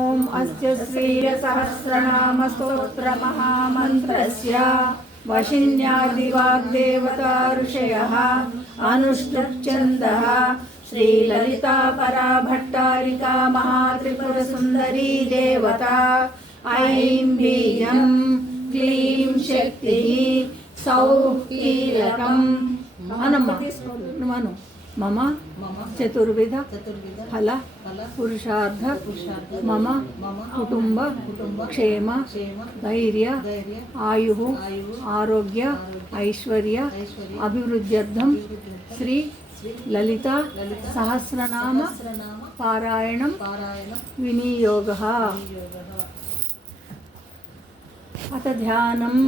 ओम अस्य श्रीरसहस्रनामस्तोत्रमहामन्त्रस्य वशिन्यादिवाग्देवता ऋषयः अनुष्टुप्छन्दः श्रीललिता पराभट्टारिका महात्रिपुरसुन्दरी देवता ऐं बीजं क्लीं शक्तिः सौः कीलकं मनु मम चतुर्विध फल पुरुषार्थ मम कुटुंब क्षेम धैर्य आयुः आरोग्य ऐश्वर्य अभिवृद्ध्यर्थं श्री ललिता सहस्रनाम पारायणं विनियोगः। अथ ध्यानम्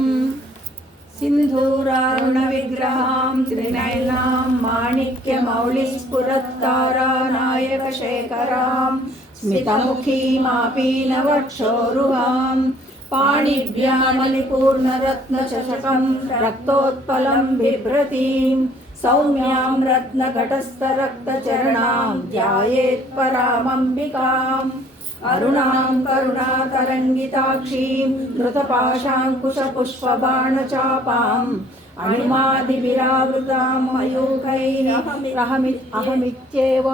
सिन्धूरारुणविग्रहां त्रिनयनां माणिक्यमौलिस्फुरत्तारानायकशेखरां स्मितमुखीमापीनवक्षोरुहां पाणिभ्यामलिपूर्णरत्नचषकं रक्तोत्पलं बिभ्रतीं सौम्यां रत्नघटस्थरक्तचरणां ध्यायेत् परामम्बिकाम् अरुणां करुणातरङ्गिताक्षीं धृतपाशाङ्कुशपुष्पबाणचापाम् अणिमादिविरावृतां मयूखैरहमित्येव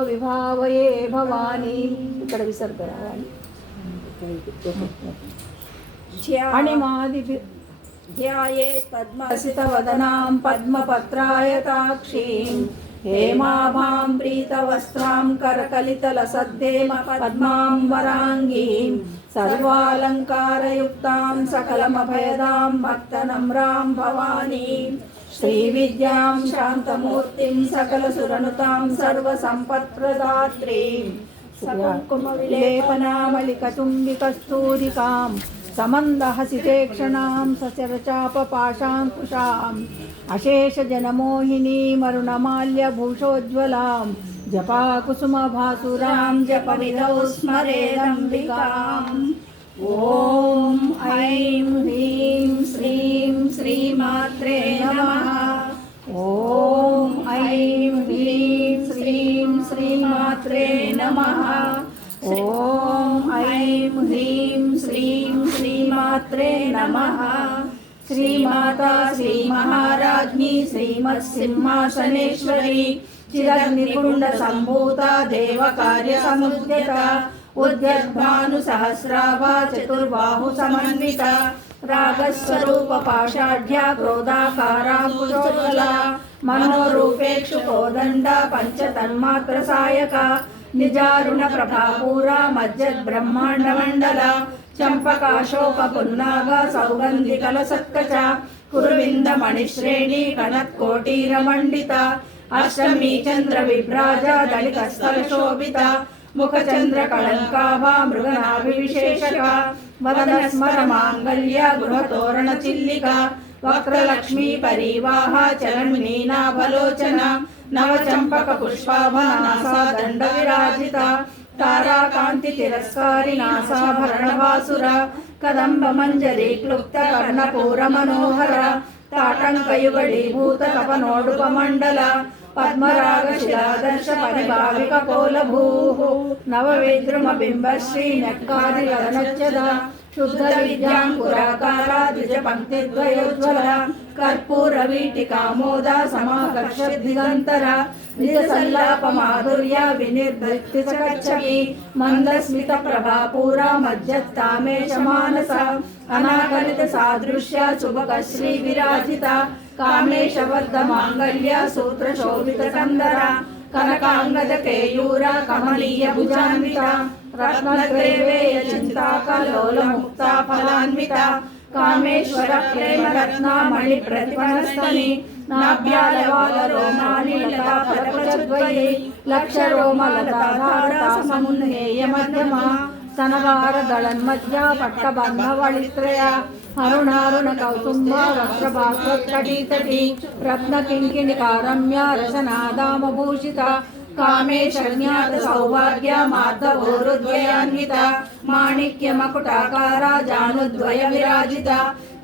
विभावये भवानी। ఇక్కడ విసర్గ రావాలి। ध्यायेत् पद्मसितवदनां पद्मपत्रायताक्षीं हेमाभां प्रीतवस्त्रां करकलितलसद्देम पद्माम्बराङ्गीं सर्वालङ्कारयुक्तां सकलमभयदां भक्तनम्रां भवानीं श्रीविद्यां शान्तमूर्तिं सकलसुरनुतां सर्वसम्पत्प्रदात्रीं कुङ्कुमविलेपनामलिकचुम्बिकस्तूरिकां समन्दहसितेक्षणां सचरचापपाशाङ्कुशाम् अशेषजनमोहिनीमरुणमाल्यभूषोज्ज्वलां जपाकुसुमभासुरां जपविधौ स्मरेदम्बिकाम्। ॐ ऐं ह्रीं श्रीं श्रीमात्रे नमः। ॐ ऐं ह्रीं श्रीं श्रीमात्रे नमः। ॐ ऐं ह्रीं श्रीं श्रीमात्रे नमः। श्रीमाता श्रीमहाराज्ञी श्रीमत्सिंहासनेश्वरी चिरग्निकुण्डसम्भूता देवकार्यसमुद्यता उद्यद्भानुसहस्राभा चतुर्बाहुसमन्विता रागस्वरूपपाषाढ्या क्रोधाकाराकुशोज्ज्वला मनोरूपेक्षुकोदण्डा पञ्चतन्मात्रसायका निजारुणप्रभापूरा मज्जद्ब्रह्माण्डमण्डला चंपकाशोकपुन्नागा सौगन्धिकलसत्कचा कुरुविन्दमणिश्रेणी कनत्कोटीरमण्डिता अष्टमी चन्द्रविभ्राजा दलितस्थलशोभिता मुखचन्द्रकलङ्काभा मृगनाभिविशेषका वदनस्मरमाङ्गल्या गृहतोरणचिल्लिका वक्रलक्ष्मी परिवाहा चलन्मीनाभलोचना नवचम्पकपुष्पाभा नासादण्डविराजिता ताराकांति तिरस्कारी नासाभरणवासुरा कदम्बमञ्जरी क्लुप्त कर्णपूर मनोहर ताटङ्कयुगडीभूत कपनोडुपमण्डल पद्मरागशिलादर्श परिभाविकपोलभूः नववेद्रुमबिम्बश्री नक्कादिगगनच्चदा शुद्धविद्याङ्कुराकारा द्विजपङ्क्तिद्वयोज्ज्वला कर्पूरवीटिकामोदा समाकर्षद्दिगन्तरा निजसल्लापमाधुर्या विनिर्भक्तिचकच्छकी मन्दस्मितप्रभापूरा मज्जत्कामेशमानसा अनाकलितसादृश्या शुभकश्रीविराजिता कामेशबद्धमाङ्गल्या सूत्रशोभितकन्दरा कनकाङ्गदकेयूरा कमलीयभुजान्विता रत्नग्रैवेयचिन्ताकलोलमुक्ता फलान्विता कामेश्वर प्रेमरत्नामणिप्रतिमनस्तनि नाभ्यालवालरोमानि लताफलप्रचद्वये लक्षरोमलताधारा समुन्नेयमध्यमा स्तनभारदळन्मध्या पट्टबन्धवळित्रया अरुणारुणकौसुम्बा वक्त्रभास्वत्कटीतटी रत्नकिङ्किणिकारम्या रसनादामभूषिता कामेशज्ञात सौभाग्या माधवोरुद्वयान्विता माणिक्यमकुटाकारा जानुद्वय विराजिता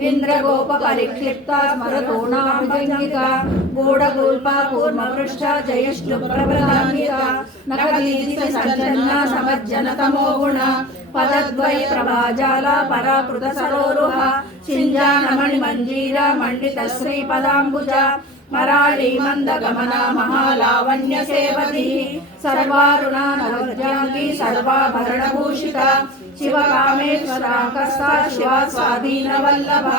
इंद्रगोप परिक्षिप्ता स्मरतोणाभिजङ्गिका गूढगुल्पा कूर्मपृष्ठा जयष्टुप्रबलान्विता नखदीदित सज्जन्ना समज्जन तमो गुणा పదద్వయ ప్రభాజాల పరాకృత సరోరుహ చింజానమణి మంజీర మండిత శ్రీపదాంబుజ మరాళీ మందగమన మహాలావణ్య సేవతి సర్వారుణా నవజ్ఞాంగి సర్వాభరణభూషిత శివకామేశ్వరాకస్త శివ స్వాధీన వల్లభ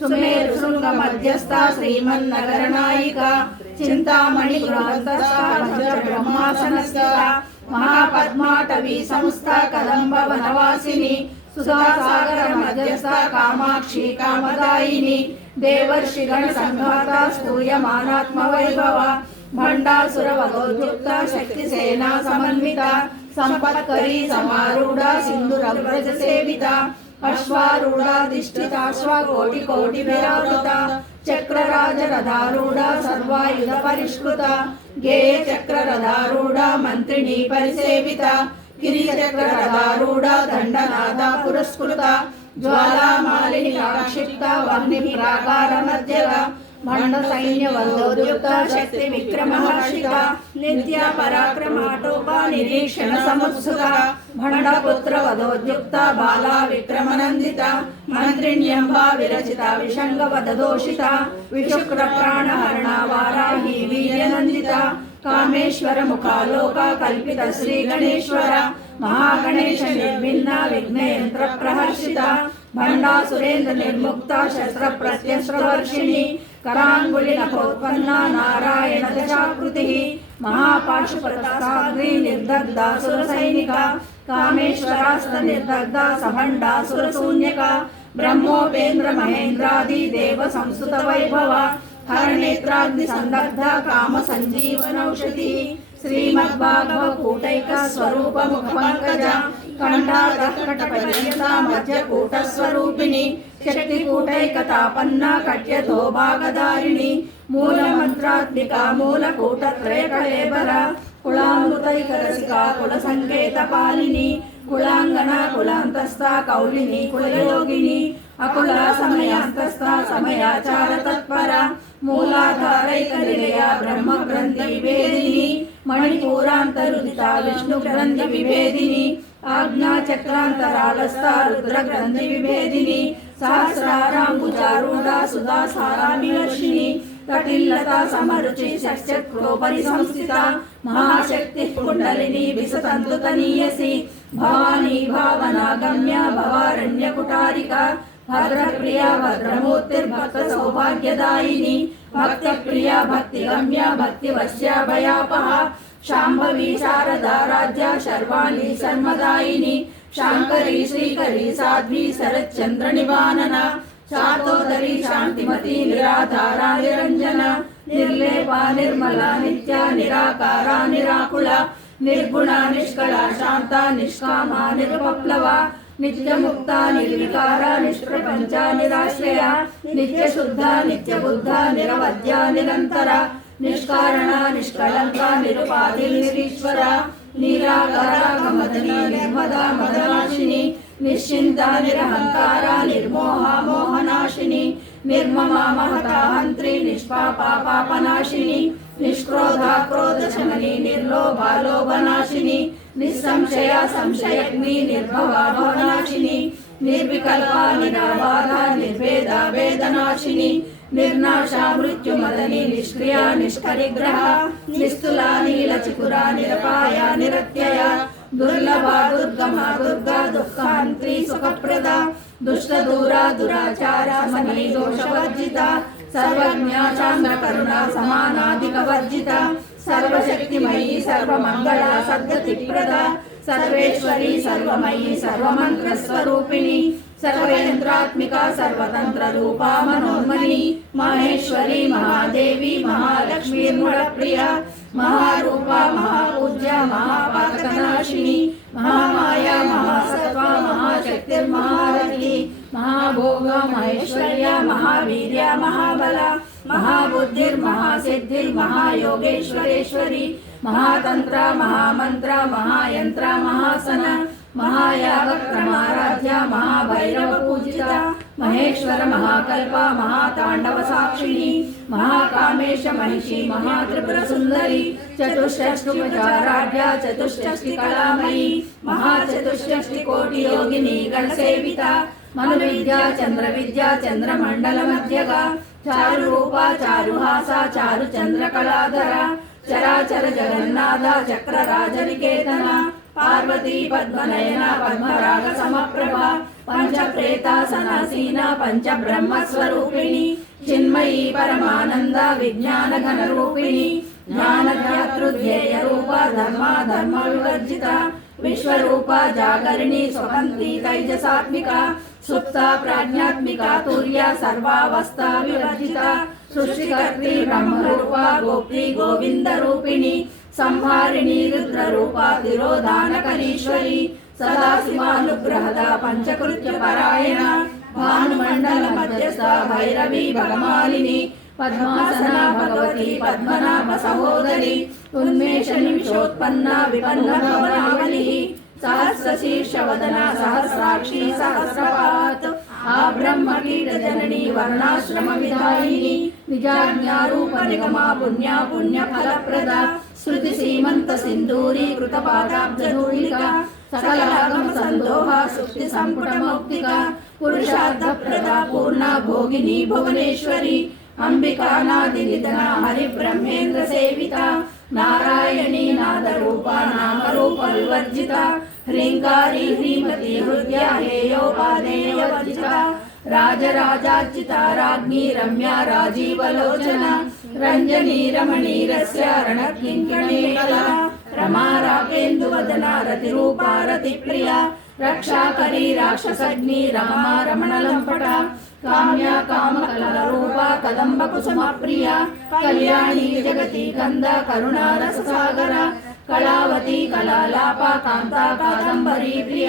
సుమేరు శృంగ మధ్యస్థ శ్రీమన్నగర నాయిక చింతామణి గృహస్థ బ్రహ్మాసనస్థ మహాపద్మాటవీ సంస్థ కదంబ వనవాసిని సుధాసాగర మధ్యస్థ కామాక్షి కామదాయిని దేవర్షిగణ సంఘాత స్తూయమానాత్మ వైభవ భండాసుర వధోద్యుక్త శక్తి సేనా సమన్విత సంపత్కరీ సమారూఢ సింధురవ్రజ సేవిత అశ్వారూఢాధిష్ఠితాశ్వ కోటి కోటి విరావృత చక్రరాజ రథారూఢ సర్వాయుధ పరిష్కృత గేయ చక్ర రథారూఢ మంత్రిని పరిసేవిత కిరీట చక్ర రథారూఢ దండనాథ పురస్కృత జ్వాలామాలిని ఆక్షిప్త వహ్ని ప్రాకార మధ్యగా మండ సైన్య వల్లోద్యుక్త శక్తి విక్రమహర్షిత నిత్య పరాక్రమాటోప నిరీక్షణ సముత్సుక భండపుత్ర వధోద్యుక్త బాలా విక్రమనందిత మంత్రిణ్యంబా విరచిత విషంగ వదదోషిత విశుక్ర ప్రాణహరణ వారాహి వీర్యనందిత కామేశ్వర ముఖాలోక కల్పిత శ్రీ గణేశ్వర మహాగణేశ నిర్భిన్న విఘ్నేంద్ర ప్రహర్షిత భండాసురేంద్ర నిర్ముక్త శస్త్ర ప్రత్యస్త్రవర్షిణి కరాంగుళి నఖోత్పన్న నారాయణ దశాకృతి మహాపాశుపతాగ్ని నిర్దగ్ధాసుర సైనిక కామేశ్వరాస్త నిర్దగ్ధ సభండాసుర శూన్యక బ్రహ్మోపేంద్ర మహేంద్రాది దేవ సంస్కృత వైభవ హరనేత్రాగ్ని సందగ్ధ కామ సంజీవనౌషధి శ్రీమద్భాగవ కూటైక స్వరూప ముఖ పంకజ కంఠాదకట పర్యంత మధ్య కూట స్వరూపిణి శక్తి కూటైక తాపన్న కట్యతో భాగధారిణి మూల మంత్రాత్మిక మూల కూట త్రయ కళేబర కులామృతైక రసికా కుల సంకేత పాలిని కులాంగన కులాంతస్థ కౌలిని కులయోగిని అకుల సమయాంతస్థ సమయాచార తత్పర మూలాధారైక నిలయ బ్రహ్మ గ్రంథి విభేదిని మణిపూరాంతరుదిత విష్ణు గ్రంథి విభేదిని ఆజ్ఞా చక్రాంతరాలస్థ రుద్ర గ్రంథి విభేదిని సహస్రారాంబుజారూఢ సుధా సారామివర్షిణి కటిల్లత సమరుచి షట్చక్రోపరి సంస్థిత మహాశక్తి కుండలిని విసతంతు తనీయసి భవానీ భావనాగమ్య భవారణ్య కుటారిక భద్రప్రియ భద్రమూర్తిర్భక్త సౌభాగ్యదాయిని భక్త ప్రియ భక్తి గమ్య భక్తి వశ్య భయాపహ శాంభవి శారదా రాజ్య శర్వాణి శర్మదాయిని శాంకరి శ్రీకరి సాధ్వి శరత్చంద్ర నివానన శాతోదరి శాంతిమతి నిరాధార నిరంజన నిర్లేప నిర్మల నిత్య నిరాకార నిరాకుల నిర్గుణ నిష్కళ శాంత నిష్కామ నిర్వప్లవ నిత్యముక్త నిర్వికార నిష్ప్రపంచ నిరాశ్రయ నిత్యశుద్ధ నిత్యబుద్ధ నిరవధ్య నిరంతర నిష్కారణ నిష్కళంక నిరుపాధి నిరీశ్వర నిరాకారమదనీ నిర్మద మదనాశిని నిశ్చింత నిరహంకార నిర్మోహ మోహనాశిని నిర్మమ మహతాహంత్రి నిష్పాప పాపనాశిని నిష్క్రోధ క్రోధశమని నిర్లోభ లోభనాశిని నిస్సంశయ సంశయగ్ని నిర్భవ భవనాశిని నిర్వికల్ప నిరాబాధ నిర్వేద వేదనాశిని నిర్నాశ మృత్యుమదని నిష్క్రియ నిష్కరిగ్రహ నిస్తుల నీలచికుర నిరపాయ నిరత్యయ దుర్లభ దుర్గమ దుర్గా దుఃఖాంత్రి సుఖప్రద దుష్ట దూర దురాచార సమీ దోషవర్జిత సర్వజ్ఞ చాంద్ర కరుణ సమానాధిక వర్జిత సర్వశక్తిమయీ సర్వమంగళ సద్గతిప్రద సర్వేశ్వరి సర్వమయీ సర్వమంత్ర స్వరూపిణి సర్వయంత్రాత్మిక సర్వతంత్ర రూపా మనోన్మణి మహేశ్వరి మహాదేవి మహాలక్ష్మీర్ముడ ప్రియ మహారూప మహాపూజ్య మహాపాతకనాశిని మహామాయ మహాసత్వ మహాశక్తిర్మహారథి మహాభోగ మహేశ్వర్య మహావీర్య మహాబల महाबुद्धिर्महासिद्धिर्महायोगेश्वरेश्वरी महातंत्र महामंत्र महायंत्र महासन महायागक्रमाराध्या महाभैरव पूजिता మహేశ్వర మహాకల్ప మహాతాండవ సాక్షిణి మహాకామేశ మహిషి మహాత్రిపుర సుందరి చతుష్షష్టిపచారాఢ్య చతుష్షష్టి కళామయి మహాచతుష్షష్టి కోటి యోగిని గణసేవిత మను విద్యా చంద్ర విద్యా చంద్రమండల మధ్యగా చారు రూప చారుహాస చారు చంద్ర కళాధర చరాచర జగన్నాథ చక్ర రాజనికేతన పార్వతీ పద్మనయన పద్మరాగ సమప్రభ పంచ ప్రేతాసనాసీన పంచ బ్రహ్మస్వరూపిణి చిన్మయీ పరమానంద విజ్ఞాన ఘన రూపిణి జ్ఞాన ధ్యాతృధ్యేయ రూప ధర్మ ధర్మ వివర్జిత విశ్వరూప జాగరిణి స్వపంతి తైజసాత్మిక సుప్త ప్రాజ్ఞాత్మిక తుర్య సర్వావస్థా వివర్జిత సృష్టికర్త్రి బ్రహ్మరూప గోప్తి గోవింద రూపిణి సంహారిణి రుద్రరూప తిరోధానకరీశ్వరి సదాశివానుగ్రహద పంచకృత్య పరాయణ భానుమండల మధ్యస్థ భైరవి భగమాలిని పద్మాసన భగవతి పద్మనాభ సహోదరి ఉన్మేష నిమిషోత్పన్న విపన్న భవనావళి సహస్రశీర్ష వదన సహస్రాక్షి సహస్రపాత్ ఆ బ్రహ్మ కీట జనని వర్ణాశ్రమ విధాయిని నిజాజ్ఞారూప నిగమ పుణ్య పుణ్య ఫలప్రద శృతి సీమంత సింధూరీ కృత పాదాబ్జధూళిక సకలాగమ సందోహ సుక్తి సంపుట మౌక్తిక పురుషార్థ ప్రద పూర్ణ భోగిని భువనేశ్వరి అంబికానాది నిధన హరి బ్రహ్మేంద్ర సేవిత నారాయణీ నాదరూప నామరూప వివర్జిత హ్రీంకారీ హ్రీమతి హృదయ హేయోపాదేయ వర్జిత రాజరాజార్చిత రాజ్ఞీ రమ్య రాజీవలోచన రంజనీ రమణీరస్య రణకింకిణీకళ రమా రాకేందువదన రతిరూపా రతిప్రియ రక్షాకరీ రాక్షసగ్ని రమా రమణలంపట కామ్య కామకల రూప కదంబ కుసుమ ప్రియ కళ్యాణి జగతి కంద కరుణారస సాగర కళావతి కళాలాప కాంతా కాదంబరీ ప్రియ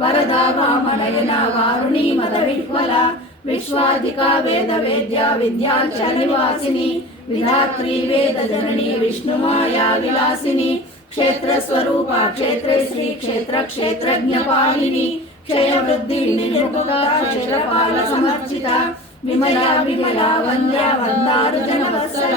వరదా వామనయన వారుణి మద విహ్వల విశ్వాధిక వేద వేద్య విద్యాచల నివాసిని విధాత్రి వేద జనని విష్ణుమాయా విలాసిని క్షేత్ర స్వరూప క్షేత్రే శ్రీ క్షేత్ర క్షేత్రజ్ఞ పాలిని క్షయ వృద్ధి నిర్ముక్త క్షేత్రపాల సమర్చిత విమల విమల వంద్య వందారు జనవత్సల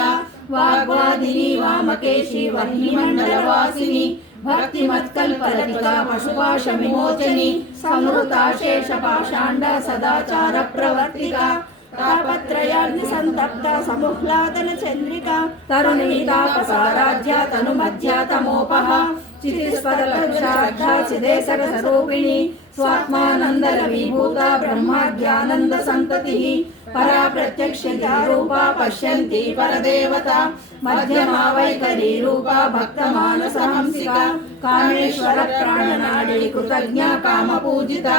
వాగ్వాదిని వామకేశి వహ్ని మండల వాసిని భక్తి మత్కల్పలతిక పశుపాశ విమోచని సమృత శేష పాషాండ సదాచార ప్రవర్తిక తాపత్రయాగ్ని సంతప్త సముహ్లాదన చంద్రిక తరుణి తాపసారాధ్య తను మధ్య తమోపహ చితిస్పదలక్షార్థ చిదేశర స్వరూపిణి స్వాత్మానందల విభూత బ్రహ్మాజ్ఞానంద సంతతి పరా ప్రత్యక్ష రూప పశ్యంతి పరదేవత మధ్యమా వైఖరి రూప భక్త మానస హంసిక కామేశ్వర ప్రాణనాడి కృతజ్ఞ కామ పూజిత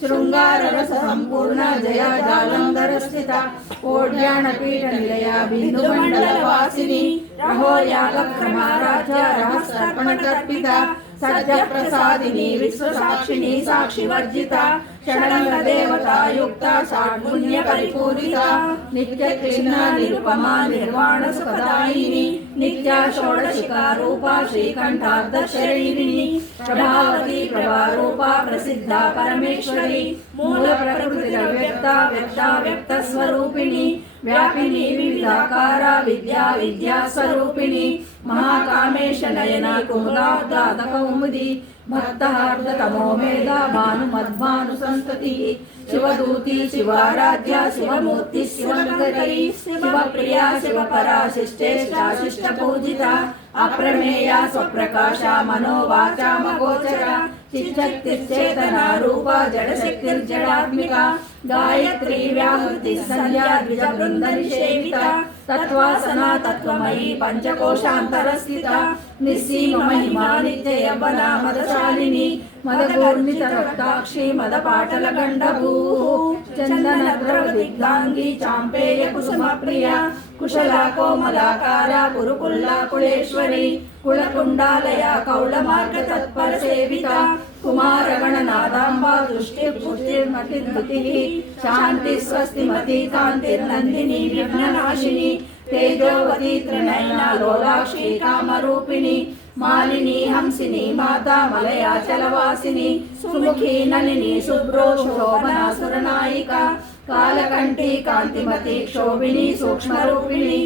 శృంగార రస సంపూర్ణ జయ జాలంధర స్థిత ఓడ్యాన పీఠ నిలయ బిందు మండల వాసిని రహో యాగ క్రమారాధ్య రహస్యర్పణ కర్పిత సత్య ప్రసాదిని విశ్వ సాక్షిని సాక్షి వర్జిత షడంగ దేవతాయుక్త సాడ్పుణ్య పరిపూరిత నిత్య కృష్ణ నిరుపమా నిర్వాణ సుఖదాయిని నిత్య షోడశికా రూప శ్రీకంఠార్థ శరీరిణి ప్రభావతి ప్రభారూప ప్రసిద్ధ పరమేశ్వరి మూల ప్రకృతి వ్యక్త వ్యక్త వ్యక్త స్వరూపిణి వ్యాపిని వివిధాకార విద్యా విద్యా స్వరూపిణి మహాకామేశ నయన కుముదార్థ కౌముది భక్తహార్ద తమో మేధ భాను మద్భాను సంతతి శివదూతి శివారాధ్య శివమూర్తి శివశంకరి శివప్రియ శివపరా శిష్టేష్టా శిష్ట పూజిత అప్రమేయ స్వప్రకాశ మనోవాచామగోచర చిచ్చక్తిశ్చేతన రూప జడశక్తిర్జడాత్మిక గాయత్రీ వ్యాహృతి సంధ్యా ద్విజ బృంద నిషేవిత తత్వాసనా తత్వమయీ పంచకోశాంతరస్థిత నిస్సీమ మహిమా నిత్య యవ్వన మదశాలిని మదగూర్ణిత రక్తాక్షి మదపాటల గండభూ చందన ద్రవ దిగ్గాంగి చాంపేయ కుసుమ ప్రియ కుశల కోమలాకార కురుకుల్లా కుళేశ్వరి కుళకుండాలయ కౌళ మార్గ తత్పర సేవిత కుమారగణ నాదాంబ దృష్టి పుష్టిర్మతి శాంతి స్వస్తిమతి కాంతిర్నందిని విఘ్ననాశిని తేజోవతి త్రినయన లోలాక్షి కామరూపిణి మాలిని హంసిని మాతా మలయాచలవాసిని సుముఖి నళిని శుభ్రో శోభనాసురనాయిక కాలకంఠి కాంతిమతి క్షోభిని సూక్ష్మరూపిణి